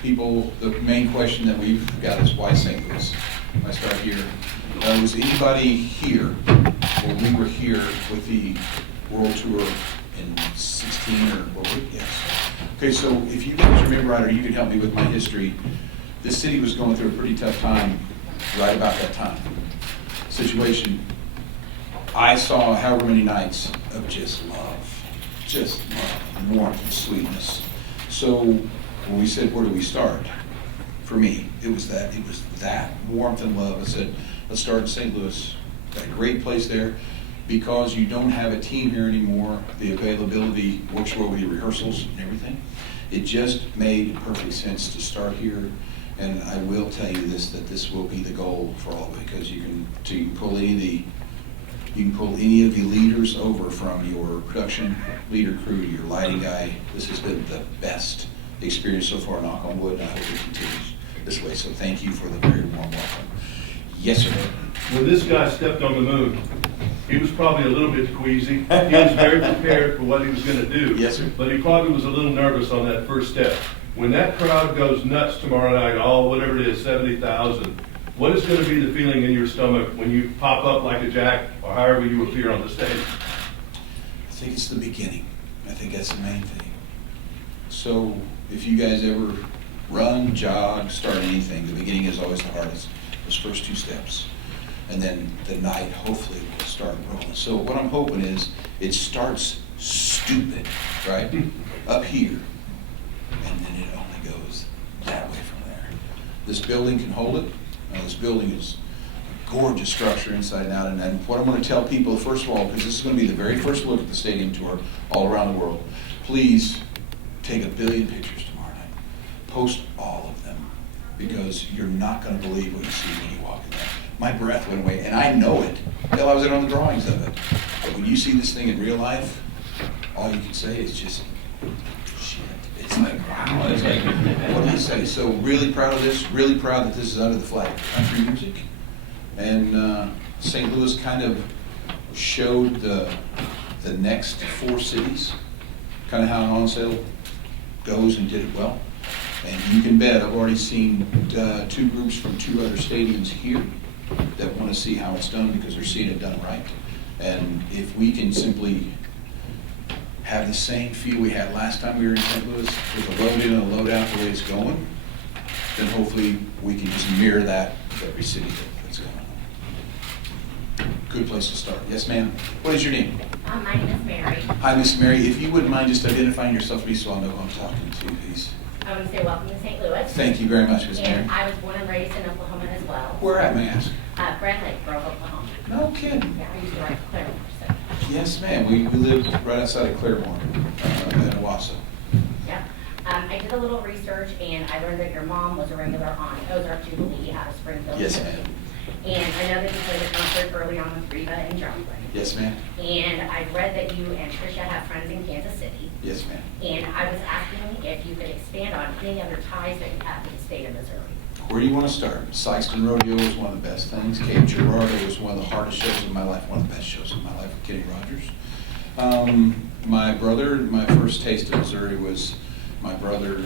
People, the main question that we've got is why St. Louis? I start here. Was anybody here when we were here with the World Tour in 16 or what? Yes. Okay, so if you guys remember right, or you can help me with my history, this city was going through a pretty tough time right about that time. Situation. I saw however many nights of just love, warmth and sweetness. So when we said, where do we start? For me, it was that warmth and love. I said, let's start in St. Louis. Got a great place there. Because you don't have a team here anymore, the availability works well with your rehearsals and everything. It just made perfect sense to start here. And I will tell you this, that this will be the goal for all of it, because you can pull any of the leaders over from your production leader crew to your lighting guy. This has been the best experience so far, knock on wood, and I hope it continues this way. So thank you for the very warm welcome. Yes, sir. When this guy stepped on the moon, he was probably a little bit queasy. He was very prepared for what he was going to do. Yes, sir. But he probably was a little nervous on that first step. When that crowd goes nuts tomorrow night, whatever it is, 70,000, what is going to be the feeling in your stomach when you pop up like a jack or however you appear on the stage? I think it's the beginning. I think that's the main thing. So if you guys ever run, jog, start anything, the beginning is always the hardest. Those first two steps. And then the night hopefully will start rolling. So what I'm hoping is it starts stupid, right? Up here. And then it only goes that way from there. This building can hold it. This building is a gorgeous structure inside and out. And what I'm going to tell people, first of all, because this is going to be the very first look at the stadium tour all around the world, please take 1 billion pictures tomorrow night. Post all of them, because you're not going to believe what you see when you walk in there. My breath went away, and I know it. Hell, I was in on the drawings of it. But when you see this thing in real life, all you can say is just, shit. It's like, wow. It's like, what do you say? So really proud of this. Really proud that this is under the flag of country music. And St. Louis kind of showed the next 4 cities, kind of how an on sale goes, and did it well. And you can bet I've already seen 2 groups from 2 other stadiums here that want to see how it's done, because they're seeing it done right. And if we can simply have the same feel we had last time we were in St. Louis, with a load in and a load out the way it's going, then hopefully we can just mirror that with every city that's going on. Good place to start. Yes, ma'am. What is your name? My name is Mary. Hi, Miss Mary. If you wouldn't mind just identifying yourself for me so I'll know who I'm talking to, please. I want to say welcome to St. Louis. Thank you very much, Miss Mary. And I was born and raised in Oklahoma as well. Where at, may I ask? Grand Lake, Grove, Oklahoma. No kidding. Yeah, I used to write for Claremore. So. Yes, ma'am. We live right outside of Claremore, in Owasso. Yeah. I did a little research, and I learned that your mom was a regular on Ozark Jubilee out of Springfield. Yes, ma'am. And I know that you played a concert early on with Reba and Joplin. Yes, ma'am. And I read that you and Tricia have friends in Kansas City. Yes, ma'am. And I was asking if you could expand on any other ties that you have to the state of Missouri. Where do you want to start? Sykeston Rodeo was one of the best things. Cape Girardeau was one of the hardest shows of my life, one of the best shows of my life with Kenny Rogers. My brother, my first taste of Missouri was, my brother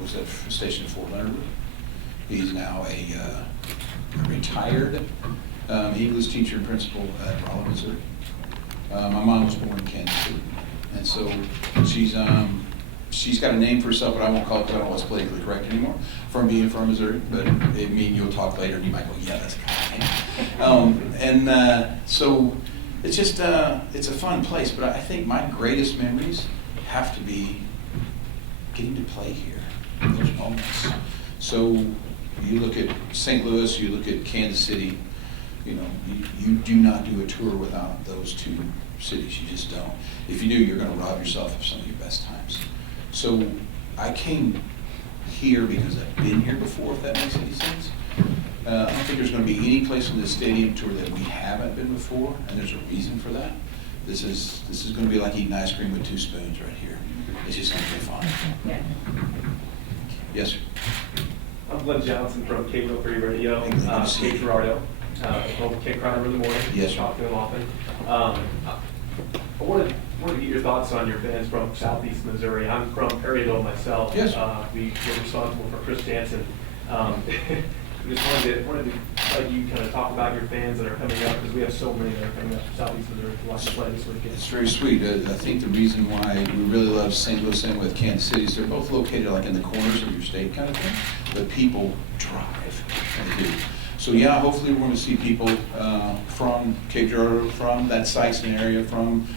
was at the station at Fort Leonard. He's now a retired English teacher and principal at Raleigh, Missouri. My mom was born in Kansas City. And so she's got a name for herself, but I won't call it because I don't know what's politically correct anymore, from being from Missouri. But it mean you'll talk later and you might go, yeah, that's kind of name. So it's just, it's a fun place. But I think my greatest memories have to be getting to play here, those moments. So you look at St. Louis, you look at Kansas City, you know, you do not do a tour without those 2 cities. You just don't. If you do, you're going to rob yourself of some of your best times. So I came here because I've been here before, if that makes any sense. I don't think there's going to be any place in this stadium tour that we haven't been before, and there's a reason for that. This is going to be like eating ice cream with 2 spoons right here. It's just going to be fun. Yeah. Yes, sir. I'm Glenn Johnson from Cable Free Radio, Hey, Glenn, Cape Girardeau. Home Cape Crowder in the morning. Yes, sir. Talk to them often. I wanted wanted to get your thoughts on your bands from Southeast Missouri. I'm from Perryville myself. Yes. We're responsible for Chris Jansen. Just wanted to let you kind of talk about your fans that are coming up, because we have so many that are coming up from Southeast Missouri to watch the play this weekend. It's very sweet. I think the reason why we really love St. Louis and with Kansas City is they're both located like in the corners of your state kind of thing, but people drive, they do. So yeah, hopefully we're going to see people from Cape Girardeau, from that Sikeston area, from,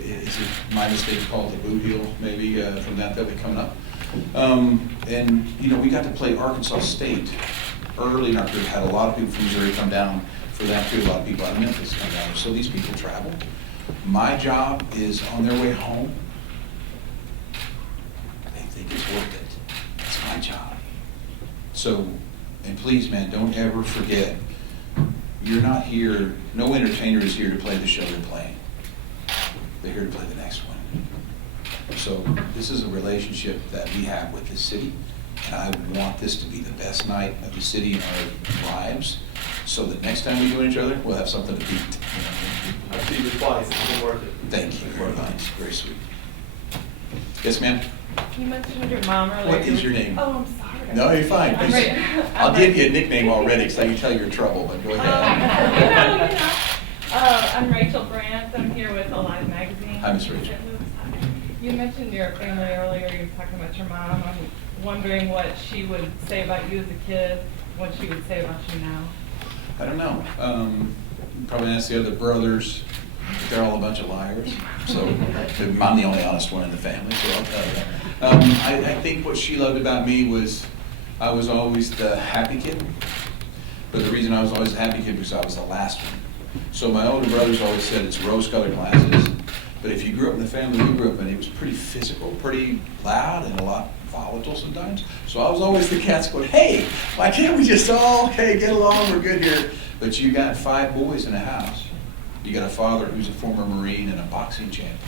is it my mistake called the Blue Hill, maybe, from that they'll be coming up. And, you know, we got to play Arkansas State early in our career, had a lot of people from Missouri come down for that period, a lot of people out of Memphis come down. So these people travel. My job is on their way home, they think it's worth it. That's my job. So, and please, man, don't ever forget, you're not here, no entertainer is here to play the show they're playing. They're here to play the next one. So this is a relationship that we have with the city, and I want this to be the best night of the city in our lives, so that next time we join each other, we'll have something to beat. I've seen you twice, it's been worth it. Thank you very much, very sweet. Yes, ma'am? You mentioned your mom earlier. What is your name? Oh, I'm sorry. No, you're fine. I'm right. I'll give you a nickname already, because I can tell you're in trouble, but go ahead. I'm Rachel Brandt. I'm here with Alive Magazine. Hi, Miss Rachel. You mentioned your family earlier. You were talking about your mom. I'm wondering what she would say about you as a kid, what she would say about you now. I don't know. Probably ask the other brothers, but they're all a bunch of liars. So I'm the only honest one in the family, so I'll tell you. I think what she loved about me was I was always the happy kid. But the reason I was always the happy kid was I was the last one. So my older brothers always said it's rose-colored glasses. But if you grew up in the family we grew up in, it was pretty physical, pretty loud, and a lot volatile sometimes. So I was always the cat going, hey, why can't we just all, hey, get along, we're good here. But you got 5 boys in a house. You got a father who's a former Marine and a boxing champion.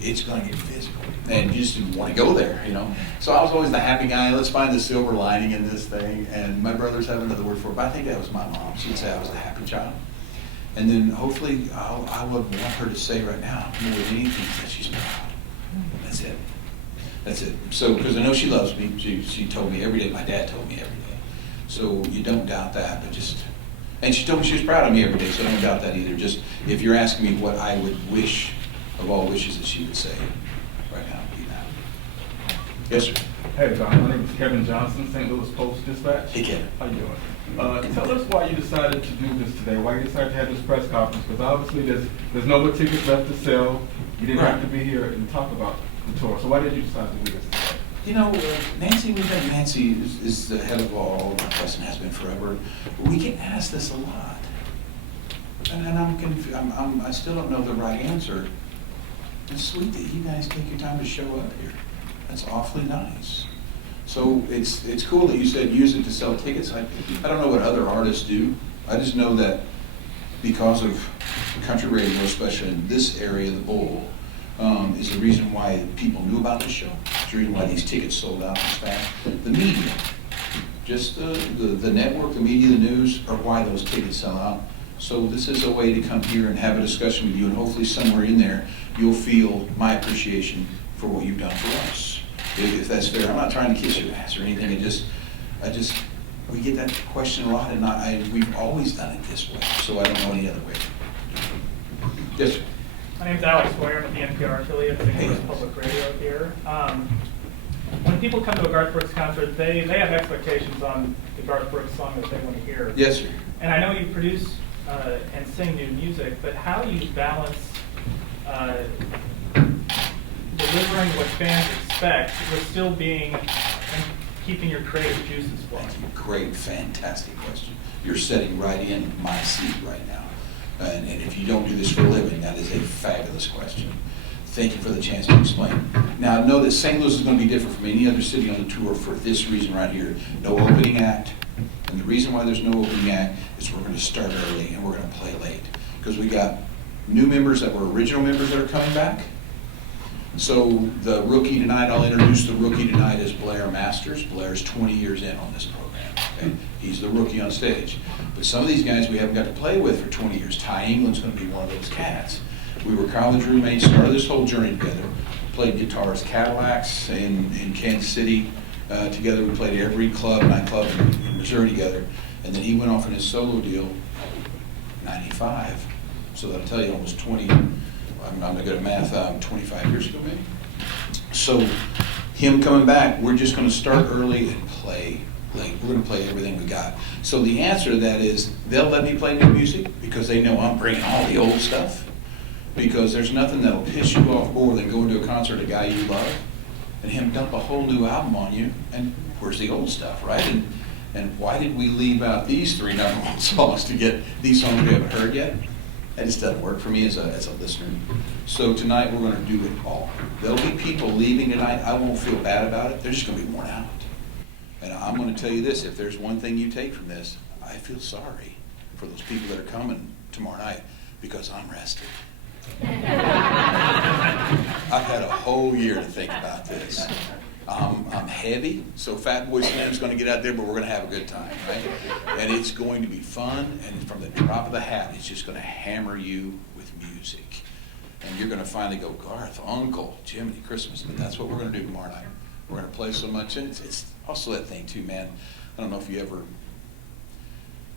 It's gonna get physical. And you just didn't want to go there, you know. So I was always the happy guy, let's find the silver lining in this thing. And my brothers have another word for it, but I think that was my mom. She'd say I was the happy child. And then hopefully I would want her to say right now, more than anything, that she's proud. That's it. That's it. So, because I know she loves me. She told me every day. My dad told me every day. So you don't doubt that, but just, and she told me she was proud of me every day, so I don't doubt that either. Just, if you're asking me what I would wish, of all wishes that she would say right now, would be that. Yes, sir. Hey, John. My name is Kevin Johnson, St. Louis Post-Dispatch. Hey, Kevin. How you doing? Tell us why you decided to do this today, why you decided to have this press conference, because obviously there's no more tickets left to sell. You didn't have to be here and talk about the tour. So why did you decide to do this today? You know, Nancy is the head of all the press and has been forever. We get asked this a lot. And I still don't know the right answer. It's sweet that you guys take your time to show up here. That's awfully nice. So it's cool that you said use it to sell tickets. I don't know what other artists do. I just know that because of country radio, especially in this area, the Bowl, is the reason why people knew about the show. It's the reason why these tickets sold out this fast. The media, just the network, the media, the news, are why those tickets sell out. So this is a way to come here and have a discussion with you, and hopefully somewhere in there you'll feel my appreciation for what you've done for us. If that's fair, I'm not trying to kiss your ass or anything. We get that question a lot, and we've always done it this way, so I don't know any other way. Yes, sir. My name's Alex Boyer. I'm at the NPR affiliate of St. Louis Public Radio here. When people come to a Garth Brooks concert, they have expectations on the Garth Brooks song that they want to hear. Yes, sir. And I know you produce and sing new music, but how do you balance delivering what fans expect with still being and keeping your creative juices flowing? Great, fantastic question. You're sitting right in my seat right now. And if you don't do this for a living, that is a fabulous question. Thank you for the chance to explain. Now, I know that St. Louis is going to be different from any other city on the tour for this reason right here. No opening act. And the reason why there's no opening act is we're going to start early and we're going to play late. Because we got new members that were original members that are coming back. So the rookie tonight, I'll introduce the rookie tonight as Blair Masters. Blair's 20 years in on this program. Okay? He's the rookie on stage. But some of these guys we haven't got to play with for 20 years. Ty England's going to be one of those cats. We were college roommates, started this whole journey together. Played guitars, Cadillacs in Kansas City together. We played every nightclub in Missouri together. And then he went off on his solo deal, 95. So that'll tell you almost 20, I'm not good at math, 25 years ago maybe. So him coming back, we're just gonna start early and play late. We're gonna play everything we got. So the answer to that is, they'll let me play new music because they know I'm bringing all the old stuff. Because there's nothing that'll piss you off more than going to a concert of a guy you love and him dump a whole new album on you, and where's the old stuff, right? And why did we leave out these 3 number 1 songs to get these songs we haven't heard yet? That just doesn't work for me as a listener. So tonight we're gonna do it all. There'll be people leaving tonight, I won't feel bad about it, they're just gonna be worn out. And I'm gonna tell you this, if there's one thing you take from this, I feel sorry for those people that are coming tomorrow night, because I'm rested. I've had a whole year to think about this. I'm heavy, so Fat Boy Slim's going to get out there, but we're going to have a good time, right? And it's going to be fun, and from the drop of the hat, it's just going to hammer you with music. And you're going to finally go, Garth, Uncle, Jiminy Christmas. But that's what we're going to do tomorrow night. We're going to play so much, and it's also that thing too, man. I don't know if you ever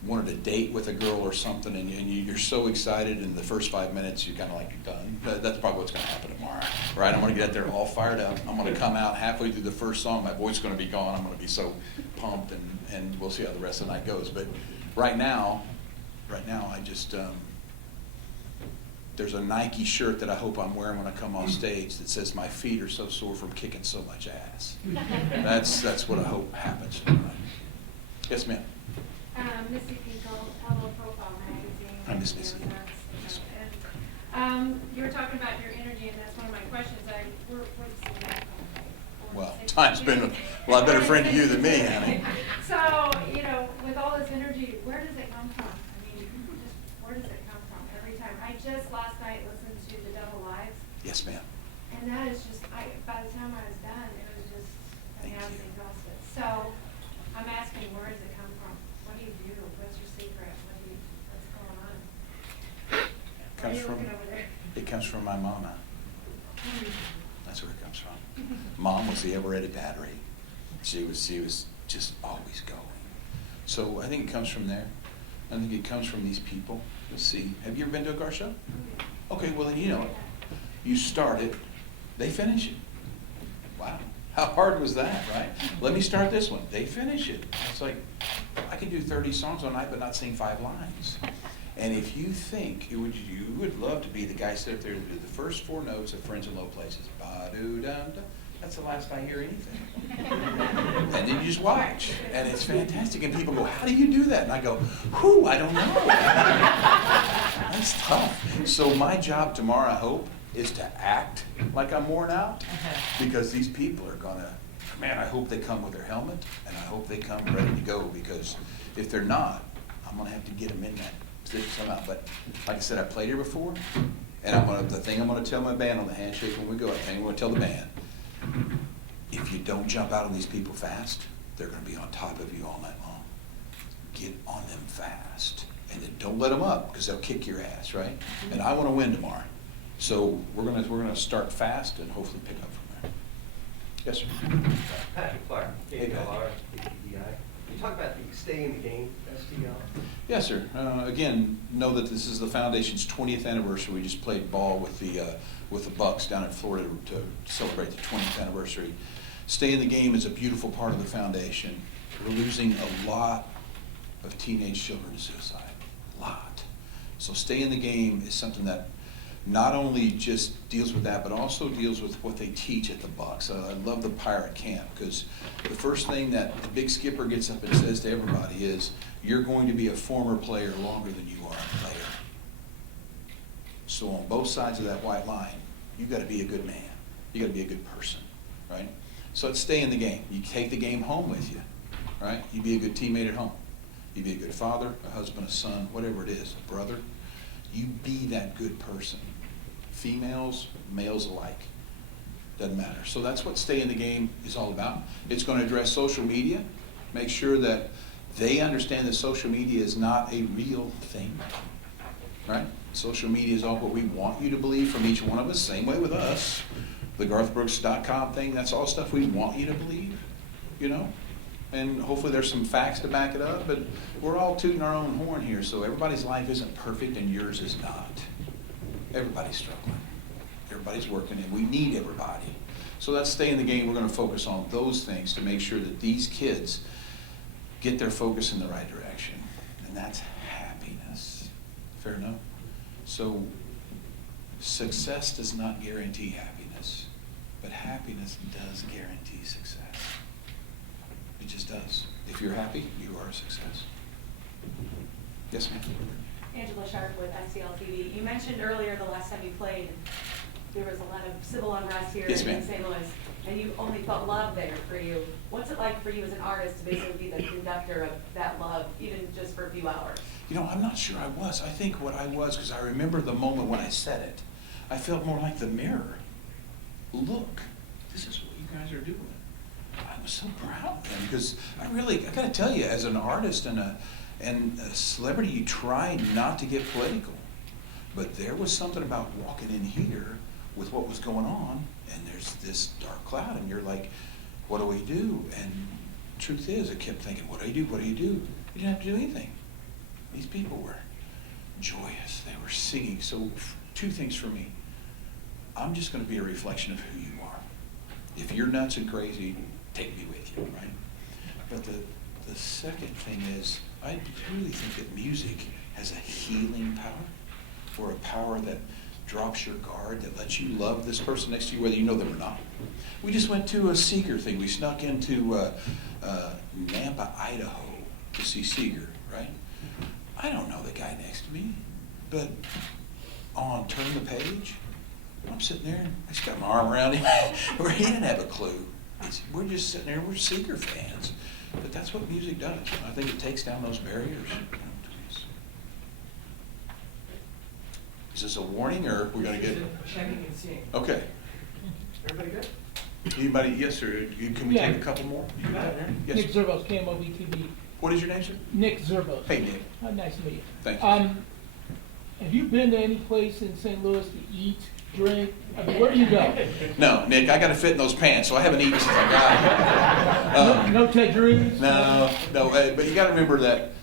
wanted to date with a girl or something, and you're so excited in the first 5 minutes you're kind of like, you're done. That's probably what's going to happen tomorrow, right? I'm going to get out there all fired up. I'm going to come out halfway through the first song, my voice is going to be gone. I'm going to be so pumped, and we'll see how the rest of the night goes. But right now I just there's a Nike shirt that I hope I'm wearing when I come on stage that says my feet are so sore from kicking so much ass. That's what I hope happens tonight. Yes, ma'am. Missy Pinkel, Hello Profile Magazine. Hi, Miss Missy. Yes. And, you were talking about your energy, and that's one of my questions. We're the same age. Well, time's been a lot better friend to you than me, honey. So, with all this energy, where does it come from? I mean, just where does it come from every time? I just last night listened to The Double Lives. Yes, ma'am. And that is just, by the time I was done, it was just, I was exhausted. So, I'm asking, where does it come from? What do you do? What's your secret? What's going on? Why are you looking over there? It comes from my mama. That's where it comes from. Mom was the ever-ready battery. She was just always going. So I think it comes from there. I think it comes from these people. Let's see. Have you ever been to a car show? Okay, well then you know it. You start it, they finish it. Wow. How hard was that, right? Let me start this one. They finish it. It's like, I can do 30 songs all night but not sing 5 lines. And if you think, you would love to be the guy sit up there and do the first 4 notes of Friends in Low Places. Ba-do-dum-dum. That's the last I hear anything. And then you just watch. And it's fantastic. And people go, how do you do that? And I go, whew, I don't know. That's tough. So my job tomorrow, I hope, is to act like I'm worn out, because these people are gonna, man, I hope they come with their helmet, and I hope they come ready to go, because if they're not, I'm gonna have to get them in that position somehow. But like I said, I played here before, and the thing I'm gonna tell my band on the handshake when we go, I'm gonna tell the band, if you don't jump out on these people fast, they're gonna be on top of you all night long. Get on them fast, and then don't let them up, because they'll kick your ass, right? And I wanna win tomorrow. So we're gonna start fast and hopefully pick up from there. Yes, sir. Patrick Clark, Hey, Pat. KLR, KPDI. You talk about the stay in the game, STL. Yes, sir. Again, know that this is the foundation's 20th anniversary. We just played ball with the Bucks down in Florida to celebrate the 20th anniversary. Stay in the game is a beautiful part of the foundation. We're losing a lot of teenage children to suicide. A lot. So stay in the game is something that not only just deals with that, but also deals with what they teach at the Bucks. I love the Pirate Camp, because the first thing that the big skipper gets up and says to everybody is, you're going to be a former player longer than you are a player. So on both sides of that white line, you've got to be a good man. You got to be a good person, right? So let's stay in the game. You take the game home with you, right? You be a good teammate at home. You be a good father, a husband, a son, whatever it is, a brother. You be that good person. Females, males alike. Doesn't matter. So that's what Stay in the Game is all about. It's going to address social media, make sure that they understand that social media is not a real thing, right? Social media is all what we want you to believe from each one of us, same way with us. The GarthBrooks.com thing, that's all stuff we want you to believe, you know? And hopefully there's some facts to back it up, but we're all tooting our own horn here, so everybody's life isn't perfect and yours is not. Everybody's struggling. Everybody's working, and we need everybody. So let's stay in the game. We're going to focus on those things to make sure that these kids get their focus in the right direction, and that's happiness. Fair enough? So success does not guarantee happiness, but happiness does guarantee success. It just does. If you're happy, you are a success. Yes, ma'am. Angela Sharp with SCL TV. You mentioned earlier the last time you played, there was a lot of civil unrest here Yes, ma'am. in St. Louis, and you only felt love there for you. What's it like for you as an artist to basically be the conductor of that love, even just for a few hours? You know, I'm not sure I was. I think what I was, because I remember the moment when I said it, I felt more like the mirror. Look, this is what you guys are doing. I was so proud of them because I got to tell you, as an artist and a celebrity, you try not to get political. But there was something about walking in here with what was going on, and there's this dark cloud, and you're like, what do we do? And truth is, I kept thinking, what do you do? What do you do? You didn't have to do anything. These people were joyous. They were singing. So two things for me. I'm just going to be a reflection of who you are. If you're nuts and crazy, take me with you, right? But the second thing is, I truly think that music has a healing power, or a power that drops your guard, that lets you love this person next to you, whether you know them or not. We just went to a Seeger thing. We snuck into Nampa, Idaho to see Seeger, right? I don't know the guy next to me, but on Turn the Page, I'm sitting there, and I just got my arm around him, where he didn't have a clue. We're just sitting there, we're Seeger fans. But that's what music does. I think it takes down those barriers. between us. Is this a warning, or we're going to get... Checking and seeing. Okay. Everybody good? Anybody? Yes, sir. Can we take a couple more? You got it, man. Yes. Nick Zerbos, KMOV TV. What is your name, sir? Nick Zerbos. Hey, Nick. Nice to meet you. Thank you. Have you been to any place in St. Louis to eat, drink? I mean, where do you go? No, Nick, I got to fit in those pants, so I haven't eaten since I got here. No Ted Drews? No, but you got to remember that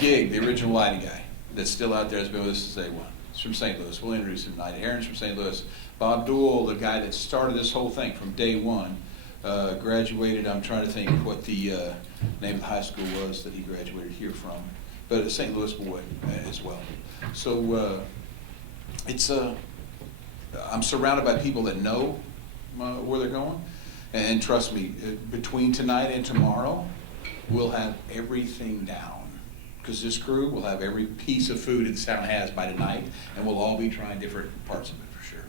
gig, the original lighting guy, that's still out there, has been with us since day one. It's from St. Louis. We'll introduce him tonight. Aaron's from St. Louis. Bob Duell, the guy that started this whole thing from day one, graduated. I'm trying to think what the name of the high school was that he graduated here from, but a St. Louis boy as well. So I'm surrounded by people that know where they're going, and trust me, between tonight and tomorrow, we'll have everything down. Because this crew will have every piece of food this town has by tonight, and we'll all be trying different parts of it for sure.